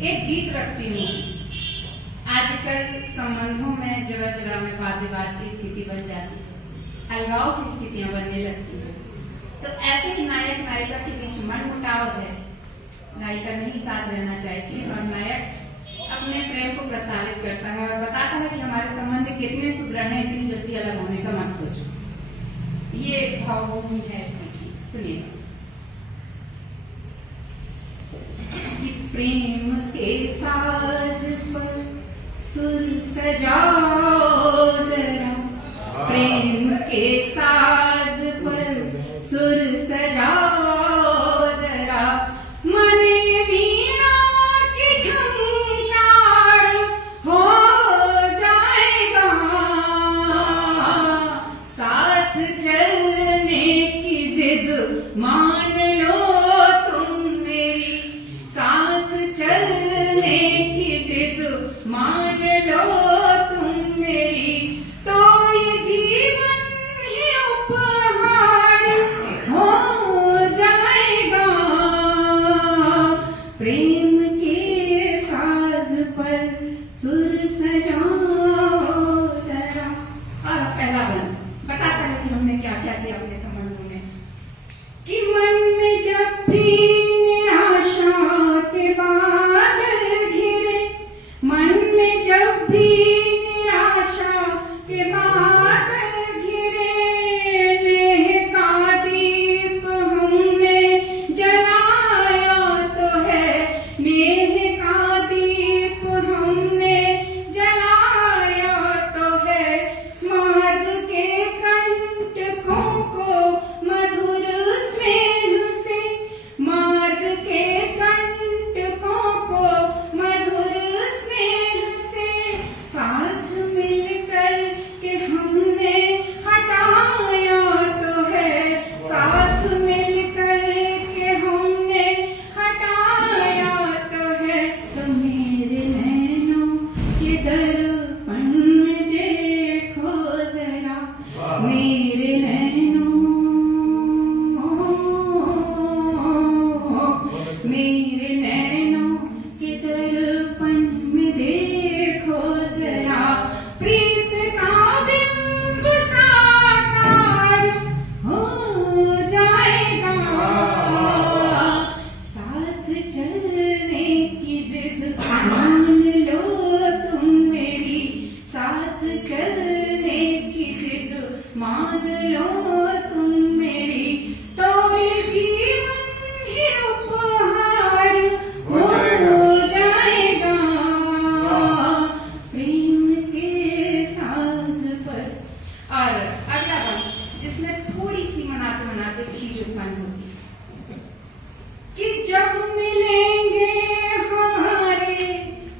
एक गीत रखती हूँ। आजकल संबंधों में जगह जगह में वाद विवाद की स्थिति बन जाती है, अलगाव की स्थितियां बनने लगती है। तो ऐसे ही नायक नायिका के बीच मनमुटाव है, नायिका नहीं साथ रहना चाहती और नायक अपने प्रेम को प्रस्तावित करता है और बताता है कि हमारे संबंध कितने सुदृढ़ हैं, इतनी जल्दी अलग होने का मत सोचो। ये भावभूमि है इसकी, सुनिए। प्रेम के साज पर सुर सजाओ जरा, प्रेम के साज पर सुर सजाओ जरा, मन वीणा की झंकार हो जाएगा, साथ चलने की जिद मान लो तुम मेरी, साथ चलने की जिद मान लो तुम मेरी, तो ये जीवन ही उपहार हो जाएगा, प्रेम के साज पर सुर सजाओ जरा। और पहला बंद बताता है कि हमने क्या क्या किया अपने संबंधों में, कि मन में जब भी निराशा के बादल घिरे, मन में जब भी निराशा के बादल घिरे, नेह का दीप हमने जलाया तो है, नेह का दीप हमने जलाया तो है, मार्ग के कंटकों को मधुर स्नेह से, मार्ग के कंटकों को मधुर स्नेह से, साथ मिलकर के हमने हटाया तो है, साथ मिलकर के हमने हटाया तो है, तो मेरे नैनों के दर्पण में देखो जरा, मेरे नैनों, मेरे नैनों के दर्पण में देखो जरा, प्रीत का बिंब साकार हो जाएगा, साथ चलने की जिद मान लो तुम मेरी, साथ चलने की जिद मान लो तुम मेरी, तो ये जीवन ही उपहार हो जाएगा, प्रेम के साज पर। और अगला बात जिसमें थोड़ी सी मनाते मनाते खींच उत्पन्न होती, कि जब मिलेंगे हमारे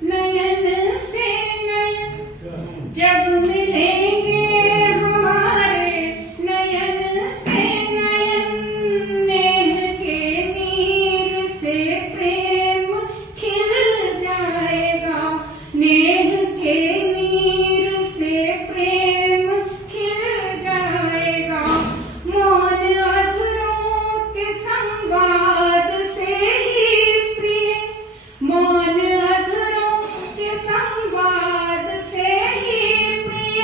नयन से नयन, जब मिलेंगे हमारे नयन से नयन, नेह के नीर से प्रेम खिल जाएगा, नेह के नीर से प्रेम खिल जाएगा, मौन अधरों के संवाद से ही प्रिय, मौन अधरों के संवाद से ही प्रिय,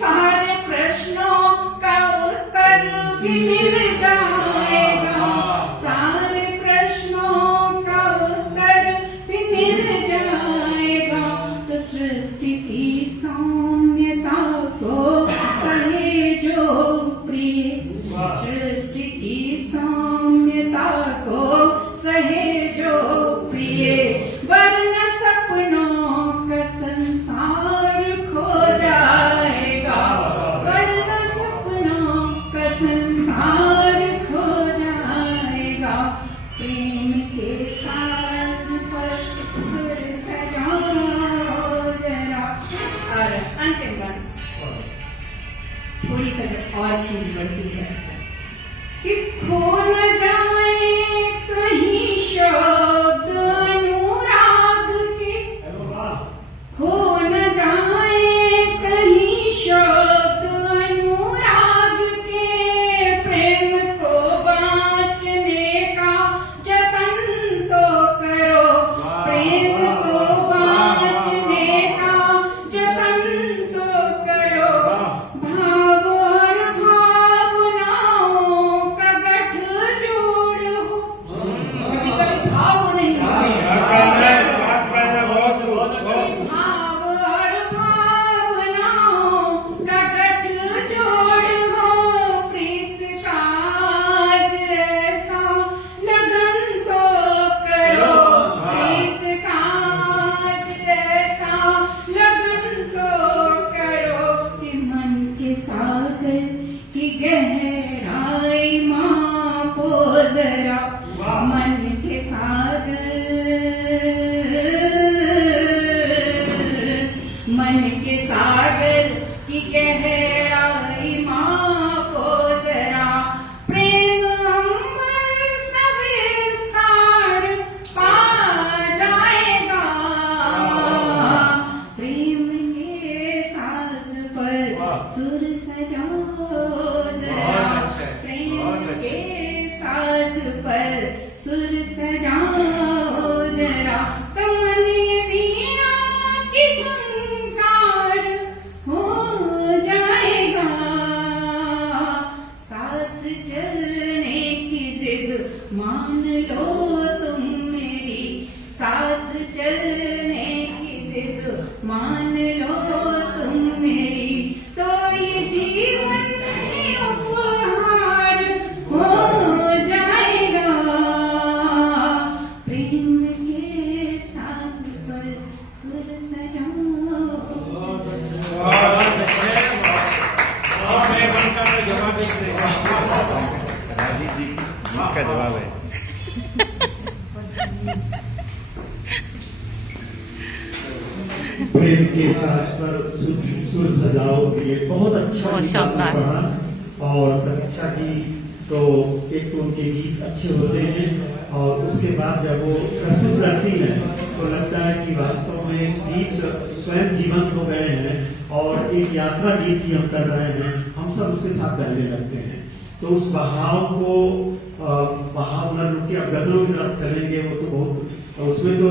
सारे प्रश्नों का उत्तर भी मिल जाएगा, सारे प्रश्नों का उत्तर भी मिल जाएगा, तो सृष्टि की सौम्यता को सहेजो प्रिय, सृष्टि की सौम्यता को सहेजो प्रिय, वरना सपनों का संसार खो जाएगा, वरना सपनों का संसार खो जाएगा, प्रेम के साज पर सुर सजाओ जरा। और अंतिम बात थोड़ी सा और खींच बढ़ती है, कि खो न जाए कहीं शब्द अनुराग के, खो न जाए कहीं शब्द अनुराग के, प्रेम को बांचने का जतन तो करो, प्रेम मन के सागर की गहराई मापो जरा, प्रेम अम्बर सब विस्तार पा जाएगा। प्रेम के साज पर सुर सजाओ जरा, प्रेम के साज पर सुर सजाओ जरा, तुमने वीणा की झंकार हो जाएगा। साथ चलने की जिद मान लो तुम मेरी, साथ चलने की जिद मान लो तुम मेरी, तो ये जीवन ही उपहार हो जाएगा। प्रेम के साथ पर सुर सजाओ। राजी जी का जवाब है। प्रेम के साज पर सुर सजाओ के लिए बहुत अच्छा बहुत गीत शानदार। पढ़ा। और प्रतीक्षा की तो एक तो उनके गीत अच्छे होते हैं, और उसके बाद जब वो प्रस्तुत करती हैं तो लगता है कि वास्तव में गीत स्वयं जीवंत हो गए हैं, और एक यात्रा गीत की हम कर रहे हैं, हम सब उसके साथ बहने लगते हैं। तो उस बहाव को बहाव न रुके, अब गजलों की तरफ चलेंगे, वो तो बहुत उसमें तो